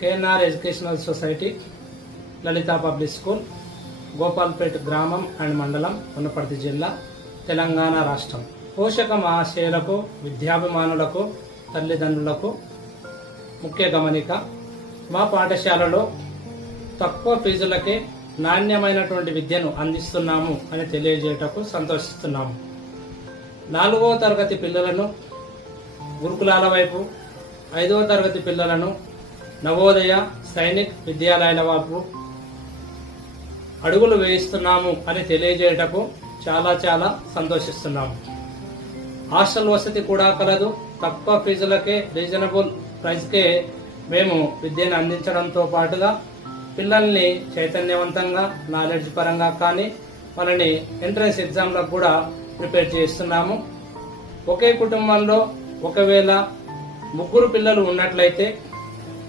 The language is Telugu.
కేఎన్ఆర్ ఎడ్యుకేషనల్ సొసైటీ, లలిత పబ్లిక్ స్కూల్, గోపాల్పేట్ గ్రామం అండ్ మండలం, వనపర్తి జిల్లా, తెలంగాణ రాష్ట్రం. పోషక మహాశయులకు, విద్యాభిమానులకు, తల్లిదండ్రులకు ముఖ్య గమనిక: మా పాఠశాలలో తక్కువ ఫీజులకే నాణ్యమైనటువంటి విద్యను అందిస్తున్నాము అని తెలియజేయటకు సంతోషిస్తున్నాము. 4వ తరగతి పిల్లలను గురుకులాల వైపు, 5వ తరగతి పిల్లలను నవోదయ, సైనిక్ విద్యాలయాల వైపు అడుగులు వేయిస్తున్నాము అని తెలియజేయటకు చాలా సంతోషిస్తున్నాము. హాస్టల్ వసతి కూడా కలదు. తక్కువ ఫీజులకే, రీజనబుల్ ప్రైస్కే మేము విద్యను అందించడంతో పాటుగా పిల్లల్ని చైతన్యవంతంగా, నాలెడ్జ్ పరంగా కానీ వాళ్ళని ఎంట్రన్స్ ఎగ్జామ్లకు కూడా ప్రిపేర్ చేస్తున్నాము. ఒకే కుటుంబంలో ఒకవేళ 3 పిల్లలు ఉన్నట్లయితే